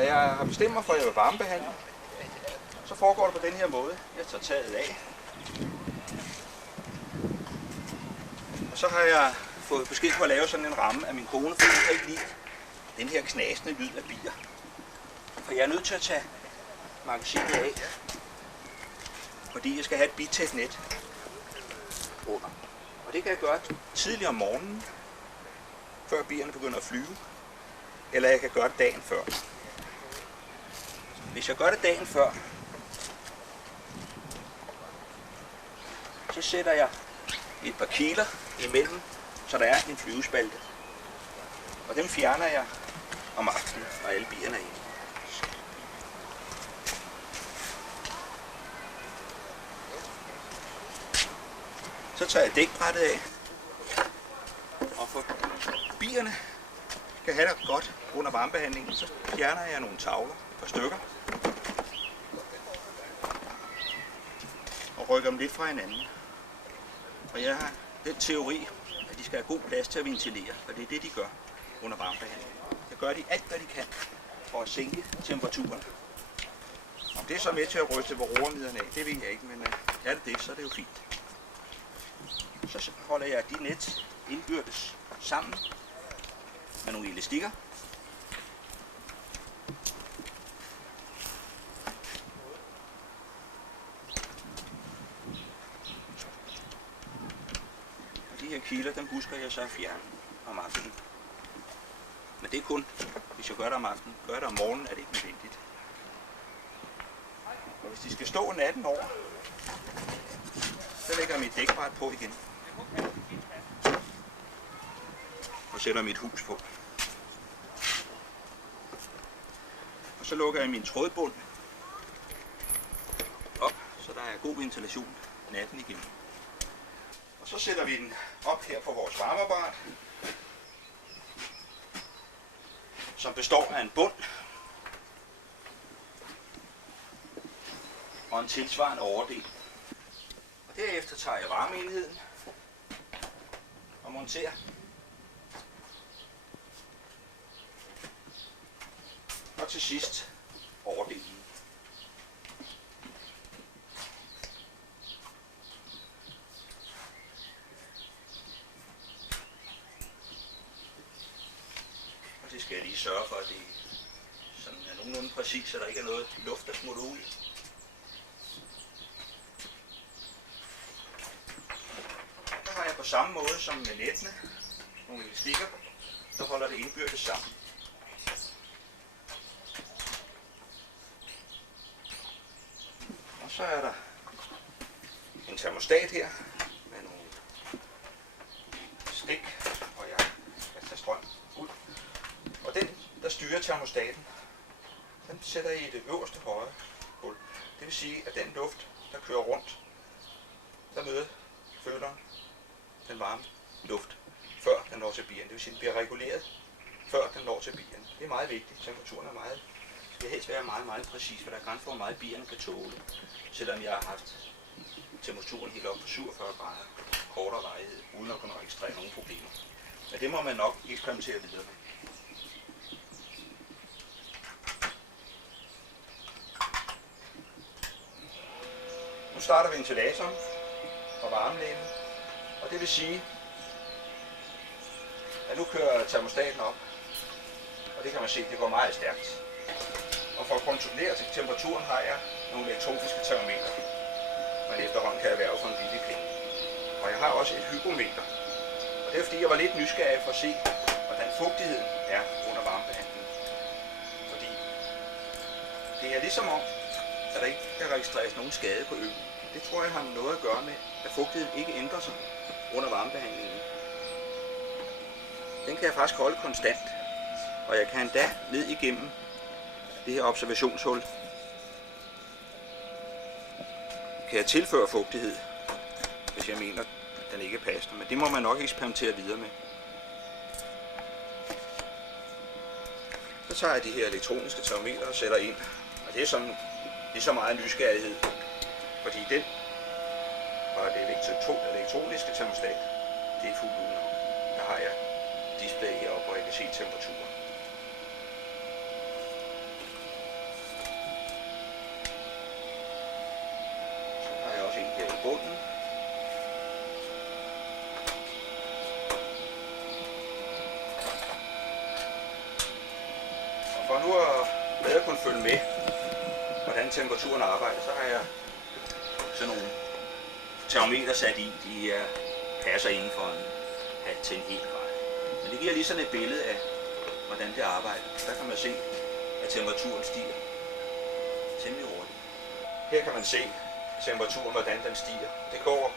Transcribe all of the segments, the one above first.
Når jeg har bestemt mig for, at jeg vil varmebehandle, så foregår det på den her måde. Jeg tager taget af. Og så har jeg fået besked på at lave sådan en ramme af min kone, for jeg kan ikke lide den her knasende lyd af bier. For jeg er nødt til at tage magasinet af, fordi jeg skal have et bitæt net under. Og det kan jeg gøre tidligere om morgenen, før bierne begynder at flyve, eller jeg kan gøre det dagen før. Hvis jeg gør det dagen før, så sætter jeg et par kiler imellem, så der er en flyvespalte. Og dem fjerner jeg om aftenen, når alle bierne er inde. Så tager jeg dækbrættet af, og for bierne kan have det godt under varmebehandlingen, så fjerner jeg nogle tavler, et par stykker, og rykker dem lidt fra hinanden. Og jeg har den teori, at de skal have god plads til at ventilere, og det er det, de gør under varmebehandlingen. Så gør de alt, hvad de kan for at sænke temperaturen. Om det er så med til at ryste varroamiderne af, det ved jeg ikke, men er det det, så er det jo fint. Så holder jeg de net indbyrdes sammen med nogle elastikker. Og de her kiler, dem husker jeg så at fjerne om aftenen. Men det er kun, hvis jeg gør det om aftenen. Gør det om morgenen, er det ikke nødvendigt. Og hvis de skal stå natten over, så lægger jeg mit dækbræt på igen. Og sætter mit hus på. Og så lukker jeg min trådbund op, så der er god ventilation natten igen. Og så sætter vi den op her på vores varmeapparat, som består af en bund og en tilsvarende overdel. Og derefter tager jeg varmeenheden og monterer og til sidst overdelen. Og det skal jeg lige sørge for, at det sådan er nogenlunde præcis, så der ikke er noget luft, der smutter ud. Så har jeg på samme måde som med nettene nogle elastikker, der holder det indbyrdes sammen. Og så er der en termostat her med nogle stik, og jeg skal tage strøm ud. Og den, der styrer termostaten, den sætter I i det øverste højre hul. Det vil sige, at den luft, der kører rundt, der møder føleren den varme luft, før den når til bierne. Det vil sige, at den bliver reguleret, før den når til bierne. Det er meget vigtigt. Temperaturen er meget. Det skal helst være meget, meget præcis, for der er grænser for, hvor meget bierne kan tåle. Selvom jeg har haft temperaturen helt op på 47 grader, kortere varighed, uden at kunne registrere nogle problemer. Men det må man nok eksperimentere videre med. Nu starter ventilatoren og varmelægen, og det vil sige, at nu kører termostaten op, og det kan man se, det går meget stærkt. Og for at kontrollere temperaturen har jeg nogle elektroniske termometer, man efterhånden kan erhverve for en billig penge. Og jeg har også et hygrometer, og det er fordi jeg var lidt nysgerrig for at se, hvordan fugtigheden er under varmebehandlingen. Fordi det er ligesom om, at der ikke kan registreres nogen skade på øen. Det tror jeg har noget at gøre med, at fugtigheden ikke ændrer sig under varmebehandlingen. Den kan jeg faktisk holde konstant, og jeg kan endda ned igennem det her observationshul kan jeg tilføre fugtighed, hvis jeg mener, at den ikke passer. Men det må man nok eksperimentere videre med. Så tager jeg de her elektroniske termometer og sætter ind, og det er sådan lige så meget nysgerrighed, fordi den og det elektroniske termostat, det er fuldt ud nok. Der har jeg display heroppe, hvor jeg kan se temperaturen. For nu at bedre kunne følge med, hvordan temperaturen arbejder, så har jeg sådan nogle termometer sat i. De passer inden for en halv til en hel grad. Men det giver lige sådan et billede af, hvordan det arbejder. Der kan man se, at temperaturen stiger temmelig hurtigt. Her kan man se temperaturen, hvordan den stiger. Det går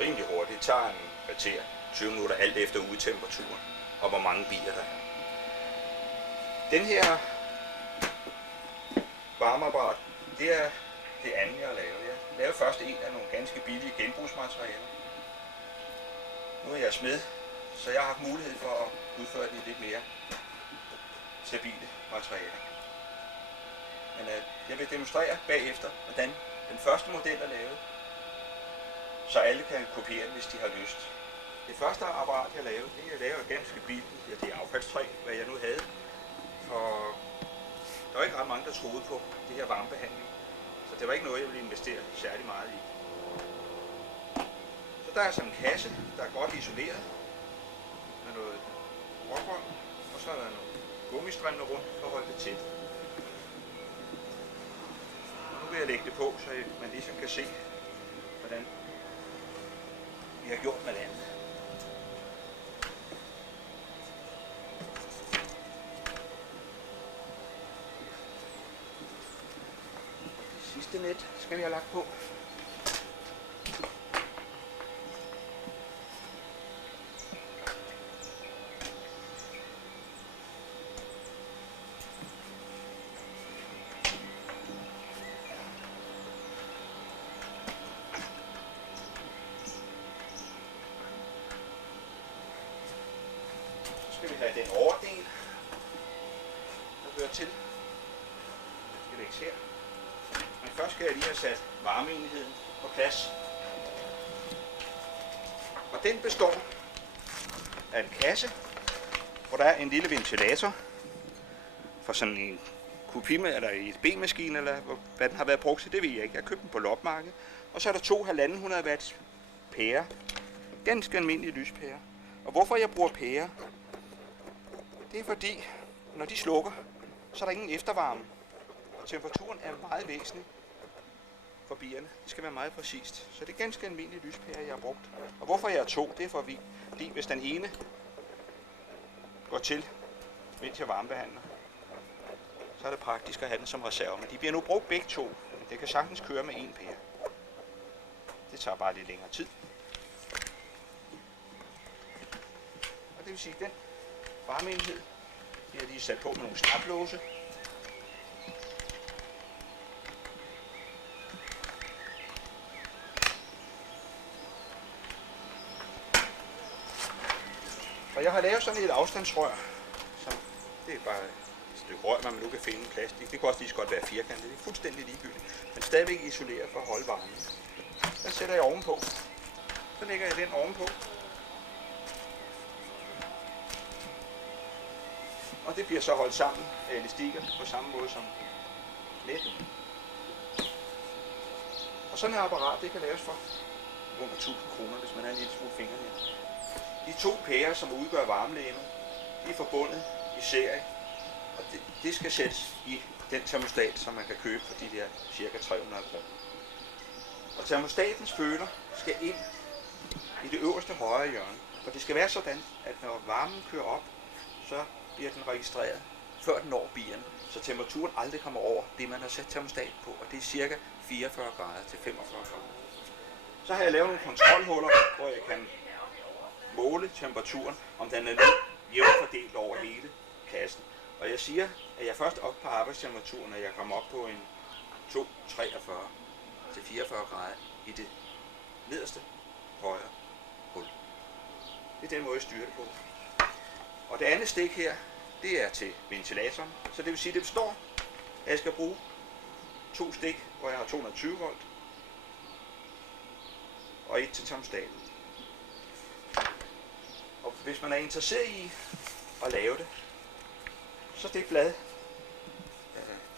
rimelig hurtigt. Det tager en kvarter, 20 minutter, alt efter udetemperaturen og hvor mange bier der er. Den her varmeapparat, det er det andet, jeg har lavet. Jeg lavede først en af nogle ganske billige genbrugsmaterialer. Nu er jeg smed, så jeg har haft mulighed for at udføre det i lidt mere stabile materialer. Men jeg vil demonstrere bagefter, hvordan den første model er lavet, så alle kan kopiere den, hvis de har lyst. Det første apparat, jeg lavede, det jeg lavede ganske billigt. Ja, det er affaldstræ, hvad jeg nu havde. Og der var ikke ret mange, der troede på det her varmebehandling. Så det var ikke noget, jeg ville investere særlig meget i. Så der er sådan en kasse, der er godt isoleret med noget råbrød, og så er der nogle gummistrimler rundt for at holde det tæt. Og nu vil jeg lægge det på, så man ligesom kan se, hvordan vi har gjort med det andet. Sidste net skal vi have lagt på. Så skal vi have den overdel, der hører til. Den skal lægges her. Men først skal jeg lige have sat varmeenheden på plads. Og den består af en kasse, hvor der er en lille ventilator for sådan en kopime eller et B-maskine, eller hvad den har været brugt til, det ved jeg ikke. Jeg købte den på loppemarkedet. Og så er der 2 1.500 watts pærer. Ganske almindelige lyspærer. Og hvorfor jeg bruger pærer, det er fordi, når de slukker, så er der ingen eftervarme. Temperaturen er meget væsentlig for bierne. Det skal være meget præcist. Så det er ganske almindelige lyspærer, jeg har brugt. Og hvorfor jeg har 2, det er fordi hvis den ene går til, mens jeg varmebehandler, så er det praktisk at have den som reserve. Men de bliver nu brugt begge 2. Men det kan sagtens køre med 1 pære. Det tager bare lidt længere tid. Og det vil sige, at den varmeenhed, det er lige sat på med nogle snaplåse. Og jeg har lavet sådan et afstandsrør, som det er bare et stykke rør, man nu kan finde plastik. Det kan også lige så godt være firkantet, det er fuldstændig ligegyldigt, men stadigvæk isoleret for at holde varmen. Den sætter jeg ovenpå. Så lægger jeg den ovenpå. Og det bliver så holdt sammen af elastikker på samme måde som nettet. Og sådan et apparat, det kan laves for under 1000 kroner, hvis man har en lille smule fingernet. De 2 pærer, som udgør varmelægemet, de er forbundet i serie, og det skal sættes i den termostat, som man kan købe for de der ca. 300 kroner. Og termostatens føler skal ind i det øverste højre hjørne, og det skal være sådan, at når varmen kører op, så bliver den registreret, før den når bierne, så temperaturen aldrig kommer over det, man har sat termostat på, og det er ca. 44 grader til 45 grader. Så har jeg lavet nogle kontrolhuller, hvor jeg kan måle temperaturen, om den er jævnt fordelt over hele kassen. Og jeg siger, at jeg først op på arbejdstemperaturen, når jeg kommer op på en 2,43 til 44 grader i det nederste højre hul. Det er den måde, jeg styrer det på. Og det andet stik her, det er til ventilatoren. Så det vil sige, at det består, at jeg skal bruge 2 stik, hvor jeg har 220 volt, og 1 til termostaten. Og hvis man er interesseret i at lave det, så det blad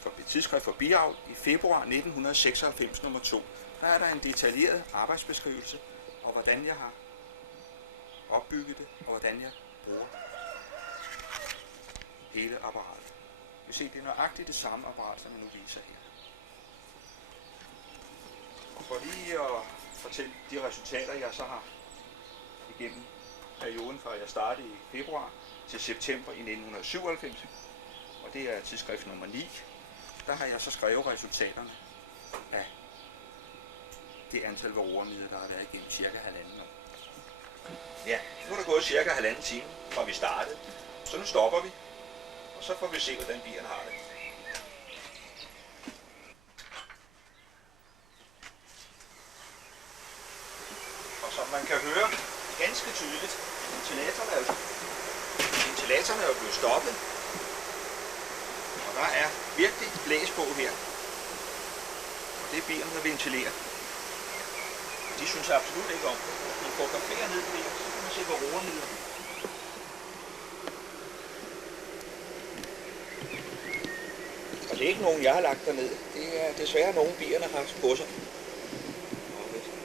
for tidsskrift for biavl i februar 1996 nummer 2. Der er der en detaljeret arbejdsbeskrivelse, og hvordan jeg har opbygget det, og hvordan jeg bruger hele apparatet. Vi ser, det er nøjagtigt det samme apparat, som jeg nu viser her. Og for lige at fortælle de resultater, jeg så har igennem perioden, fra jeg startede i februar til september i 1997, og det er tidsskrift nummer 9, der har jeg så skrevet resultaterne af det antal varroamidler, der har været igennem cirka halvanden år. Ja, nu er der gået cirka halvanden time, fra vi startede, så nu stopper vi, og så får vi se, hvordan bierne har det. Og som man kan høre ganske tydeligt, ventilatoren er jo blevet stoppet, og der er virkelig blæs på her. Og det er bierne, der ventilerer. De synes absolut ikke om det. Hvis man fotograferer ned her, så kan man se varroamidler. Og det er ikke nogen, jeg har lagt derned. Det er desværre nogen, bierne har haft på sig.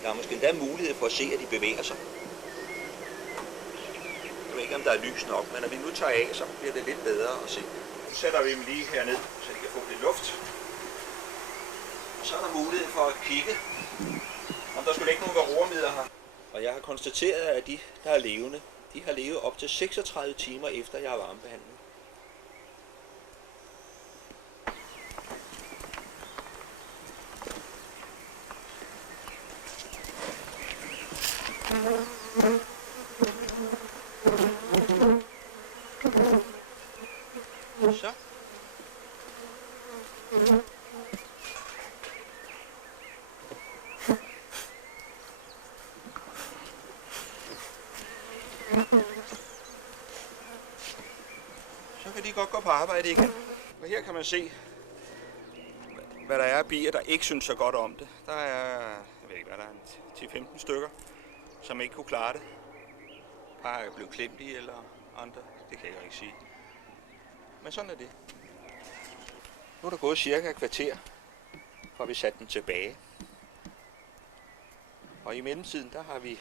Der er måske endda mulighed for at se, at de bevæger sig. Jeg ved ikke, om der er lys nok, men når vi nu tager af, så bliver det lidt bedre at se. Nu sætter vi dem lige herned, så de kan få lidt luft. Og så er der mulighed for at kigge, om der skulle ligge nogle varroamidler her. Og jeg har konstateret, at de, der er levende, de har levet op til 36 timer efter, jeg har varmebehandlet. Så. Så kan de godt gå på arbejde igen. Og her kan man se, hvad der er af bier, der ikke synes så godt om det. Der er, jeg ved ikke hvad, der er 10-15 stykker, som ikke kunne klare det. Bare er blevet klemt i, eller andre, det kan jeg ikke sige. Men sådan er det. Nu er der gået cirka et kvarter, fra vi satte den tilbage. Og i mellemtiden, der har vi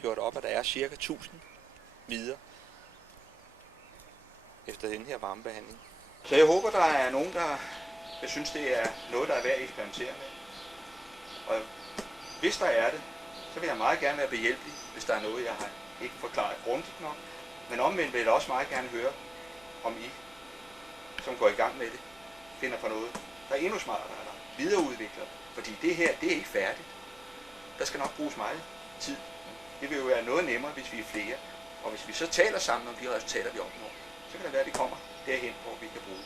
gjort op, at der er cirka 1000 videre efter den her varmebehandling. Så jeg håber, der er nogen, der synes, det er noget, der er værd at eksperimentere med. Og hvis der er det, så vil jeg meget gerne være behjælpelig, hvis der er noget, jeg har ikke forklaret grundigt nok. Men omvendt vil jeg også meget gerne høre, om I, som går i gang med det, finder på noget, der er endnu smartere, eller videreudvikler. Fordi det her, det er ikke færdigt. Der skal nok bruges meget tid. Det vil jo være noget nemmere, hvis vi er flere. Og hvis vi så taler sammen om de resultater, vi opnår, så kan det være, at vi kommer derhen, hvor vi kan bruge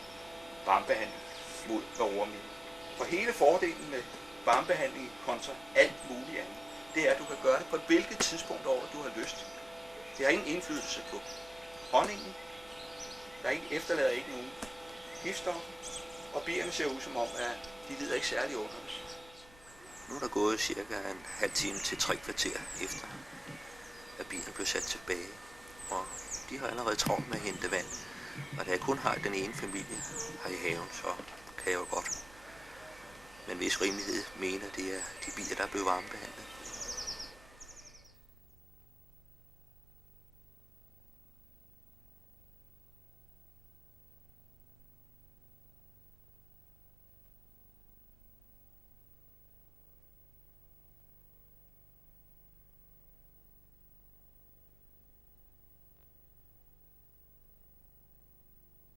varmebehandling mod varroamidler. For hele fordelen med varmebehandling kontra alt muligt andet, det er, at du kan gøre det på hvilket tidspunkt over, du har lyst. Det har ingen indflydelse på honningen. Der efterlader ikke nogen giftstoffer. Og bierne ser ud som om, at de lider ikke særlig under det. Nu er der gået cirka en halv time til 3 kvarter efter, at bierne blev sat tilbage. Og de har allerede travlt med at hente vand. Og da jeg kun har den ene familie her i haven, så kan jeg jo godt med en vis rimelighed mene, at det er de bier, der er blevet varmebehandlet.